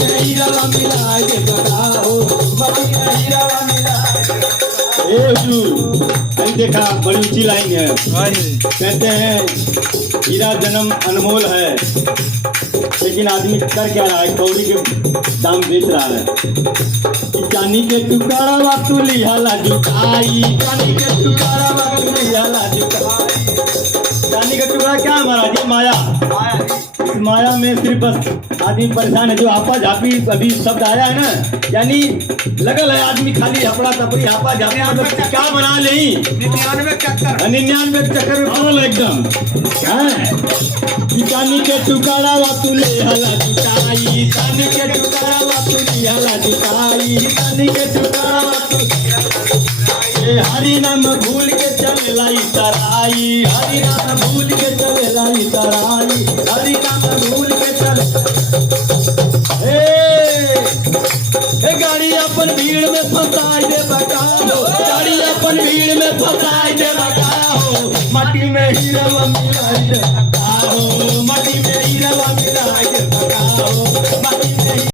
में हीरा मिलाए दे बताओ, माटी में हीरा मिलाए दे। ए हुजूर, कहीं देखा बड़ी ऊंची लाइन है, कहते हैं हीरा जन्म अनमोल है, लेकिन आदमी कर क्या रहा है, कौड़ी के दाम बेच रहा है। कि चांदी के टुकड़ा वा तू लिहाला जुटाई, चांदी के टुकड़ा वा तू लिहाला जुटाई। चांदी का टुकड़ा क्या है महाराज? ये माया। इस माया में सिर्फ बस आदमी परेशान है। जो आपा झापी अभी शब्द आया है ना, यानी लगल है आदमी खाली हपड़ा तपड़ी आपा झापी, मतलब क्या बना नहीं 99 चक्कर में पड़ल एकदम। चांदी के टुकड़ा वा तू लिहाला जुटाई, चांदी के टुकड़ा वा तू लिहाला जुटाई, चांदी के टुकड़ा वा तू। हरि नाम भूल के चले लाई तराई, हरि नाम भूल के चले लाई तराई, हरि नाम भूल के चले। ए गाड़ी अपन भीड़ में फंसाई दे बताओ, गाड़ी अपन भीड़ में फंसाई दे बताओ, माटी में हीरा मिलाई दे बताओ,